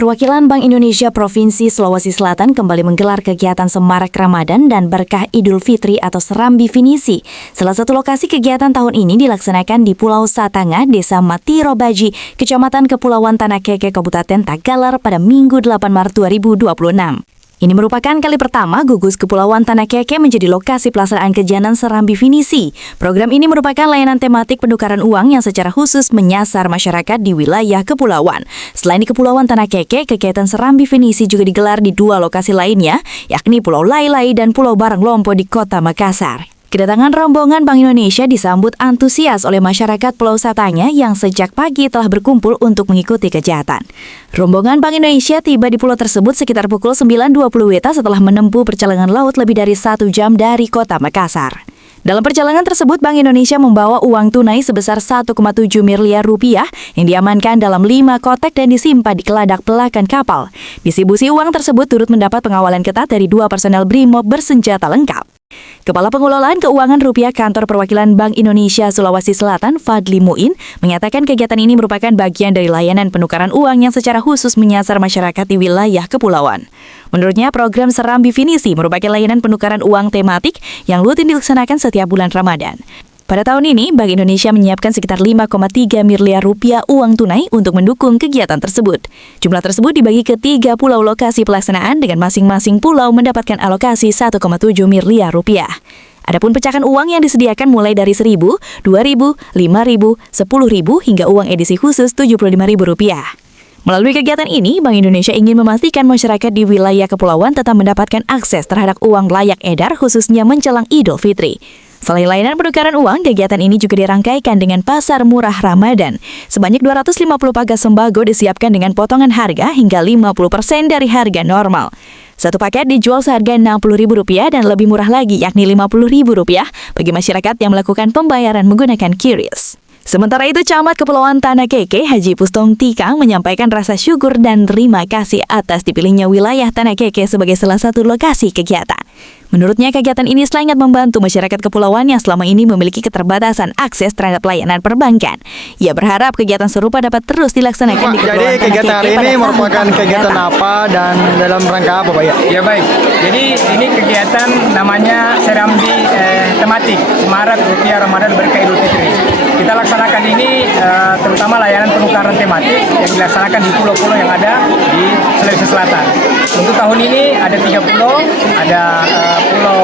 Perwakilan Bank Indonesia Provinsi Sulawesi Selatan kembali menggelar kegiatan Semarak Ramadan dan Berkah Idul Fitri atau Serambi Finisi. Salah satu lokasi kegiatan tahun ini dilaksanakan di Pulau Satanga, Desa Matirobaji, Kecamatan Kepulauan Tanah Keke, Kabupaten Tagalar pada Minggu 8 Maret 2026. Ini merupakan kali pertama gugus Kepulauan Tanah Keke menjadi lokasi pelaksanaan kegiatan Serambi Finisi. Program ini merupakan layanan tematik penukaran uang yang secara khusus menyasar masyarakat di wilayah kepulauan. Selain di Kepulauan Tanah Keke, kegiatan Serambi Finisi juga digelar di dua lokasi lainnya, yakni Pulau Lai-Lai dan Pulau Barang Lompo di Kota Makassar. Kedatangan rombongan Bank Indonesia disambut antusias oleh masyarakat Pulau Satanga yang sejak pagi telah berkumpul untuk mengikuti kegiatan. Rombongan Bank Indonesia tiba di pulau tersebut sekitar pukul 9.20 WITA setelah menempuh perjalanan laut lebih dari 1 jam dari Kota Makassar. Dalam perjalanan tersebut, Bank Indonesia membawa uang tunai sebesar 1,7 miliar rupiah yang diamankan dalam 5 kotak dan disimpan di keladak belakang kapal. Distribusi uang tersebut turut mendapat pengawalan ketat dari 2 personel BRIMOB bersenjata lengkap. Kepala Pengelolaan Keuangan Rupiah Kantor Perwakilan Bank Indonesia Sulawesi Selatan, Fadli Muin, menyatakan kegiatan ini merupakan bagian dari layanan penukaran uang yang secara khusus menyasar masyarakat di wilayah kepulauan. Menurutnya, program Serambi Finisi merupakan layanan penukaran uang tematik yang rutin dilaksanakan setiap bulan Ramadan. Pada tahun ini, Bank Indonesia menyiapkan sekitar 5,3 miliar rupiah uang tunai untuk mendukung kegiatan tersebut. Jumlah tersebut dibagi ke 3 pulau lokasi pelaksanaan dengan masing-masing pulau mendapatkan alokasi 1,7 miliar rupiah. Adapun pecahan uang yang disediakan mulai dari 1.000, 2.000, 5.000, 10.000 hingga uang edisi khusus Rp75.000. Melalui kegiatan ini, Bank Indonesia ingin memastikan masyarakat di wilayah kepulauan tetap mendapatkan akses terhadap uang layak edar khususnya menjelang Idul Fitri. Selain layanan penukaran uang, kegiatan ini juga dirangkaikan dengan pasar murah Ramadan. Sebanyak 250 paket sembako disiapkan dengan potongan harga hingga 50% dari harga normal. Satu paket dijual seharga Rp60.000 dan lebih murah lagi yakni Rp50.000 bagi masyarakat yang melakukan pembayaran menggunakan QRIS. Sementara itu, Camat Kepulauan Tanah Keke, Haji Pustong Tikang, menyampaikan rasa syukur dan terima kasih atas dipilihnya wilayah Tanah Keke sebagai salah satu lokasi kegiatan. Menurutnya, kegiatan ini sangat membantu masyarakat kepulauan yang selama ini memiliki keterbatasan akses terhadap layanan perbankan. Ia berharap kegiatan serupa dapat terus dilaksanakan di Kepulauan Tanah Keke. Jadi kegiatan hari ini merupakan kegiatan apa dan dalam rangka apa, Pak? Ya baik, jadi ini kegiatan namanya Serambi tematik, Semarak Rupiah Ramadan Berkah Idul Fitri. Kita laksanakan ini terutama layanan penukaran tematik yang dilaksanakan di pulau-pulau yang ada di Sulawesi Selatan. Untuk tahun ini ada 3 pulau, ada Pulau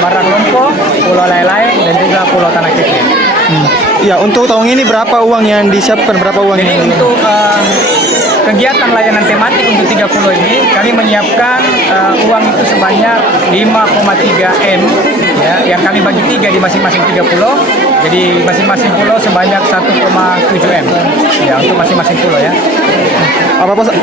Barang Lompo, Pulau Lai-Lai, dan juga Pulau Tanah Keke. Ya, untuk tahun ini berapa uang yang disiapkan? Berapa uang Jadi ini? untuk kegiatan layanan tematik untuk 3 pulau ini, kami menyiapkan uang itu sebanyak 5,3 M, ya, yang kami bagi 3 di masing-masing 3 pulau. Jadi masing-masing pulau sebanyak 1,7 M, ya, untuk masing-masing pulau ya.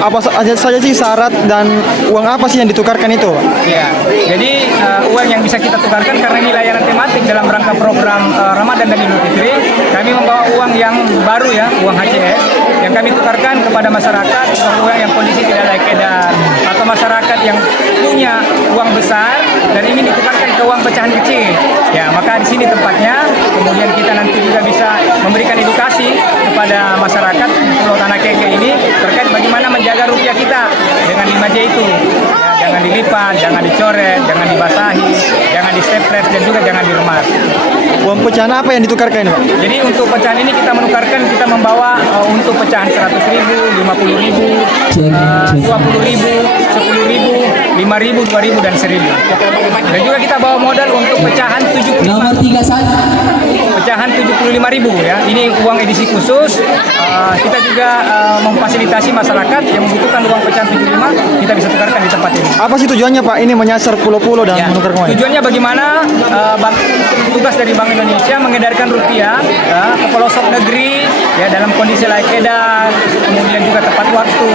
Apa saja sih syarat dan uang apa sih yang ditukarkan itu, Pak? Ya, jadi uang yang bisa kita tukarkan karena ini layanan tematik dalam rangka program Ramadan dan Idul Fitri, kami membawa uang yang baru ya, uang HCS, yang kami tukarkan kepada masyarakat, uang yang kondisi tidak layak edar, atau masyarakat yang punya uang besar dan ingin ditukarkan ke uang pecahan kecil. Ya, maka di sini tempatnya. Kemudian kita nanti juga bisa memberikan edukasi kepada masyarakat di Pulau Tanah Keke ini terkait bagaimana menjaga rupiah kita dengan 5J itu. Ya, jangan dilipat, jangan dicoret, jangan dibasahi, jangan di-staples, dan juga jangan diremas. Uang pecahan apa yang ditukarkan, Pak? Jadi untuk pecahan ini kita menukarkan, kita membawa untuk pecahan 100.000, 50.000, 20.000, 10.000, 5.000, 2.000, dan 1.000. Dan juga kita bawa modal untuk pecahan 75.000 ya. Ini uang edisi khusus. Kita juga memfasilitasi masyarakat yang membutuhkan uang pecahan 75, kita bisa tukarkan di tempat ini. Apa sih tujuannya, Pak? Ini menyasar pulau-pulau dan menukar uang. Tujuannya bagaimana tugas dari Bank Indonesia mengedarkan rupiah ke pelosok negeri ya, dalam kondisi layak edar, kemudian juga tepat waktu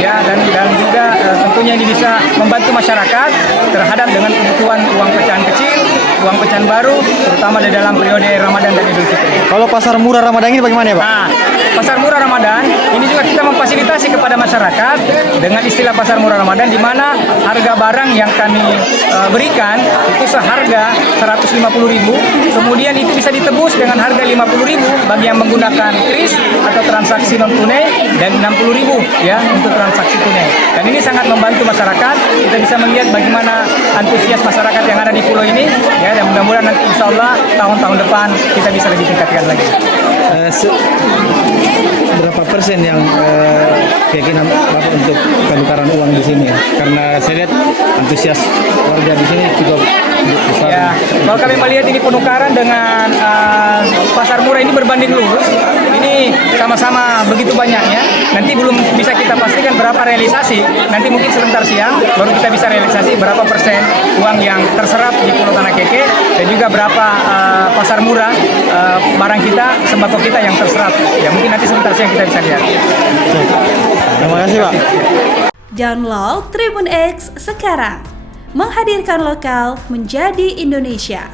ya, dan juga tentunya ini bisa membantu masyarakat terhadap dengan kebutuhan uang pecahan kecil, uang pecahan baru, terutama di dalam periode Ramadan dan Idul Fitri. Kalau pasar murah Ramadan ini bagaimana ya, Pak? Nah, pasar murah Ramadan ini juga kita memfasilitasi kepada masyarakat dengan istilah pasar murah Ramadan, di mana harga barang yang kami berikan itu seharga 150.000, kemudian itu bisa ditebus dengan harga 50.000 bagi yang menggunakan kris atau transaksi non tunai, dan 60.000 ya untuk transaksi tunai. Dan ini sangat membantu masyarakat. Kita bisa melihat bagaimana antusias masyarakat yang ada di pulau ini, ya, dan mudah-mudahan nanti insya Allah tahun-tahun depan kita bisa lebih tingkatkan lagi. Berapa persen yang keyakinan Bapak untuk penukaran uang di sini ya? Karena saya lihat antusias warga di sini cukup besar. Ya, kalau kami melihat ini penukaran dengan pasar murah ini berbanding lurus, ini sama-sama begitu banyaknya. Nanti belum bisa kita pastikan berapa realisasi. Nanti mungkin sebentar siang baru kita bisa realisasi berapa persen uang yang terserap di Pulau Tanah Keke dan juga berapa pasar murah barang kita, sembako kita yang terserap. Ya mungkin nanti sebentar siang kita bisa lihat. Terima kasih Pak. Download Tribun X sekarang, menghadirkan lokal menjadi Indonesia.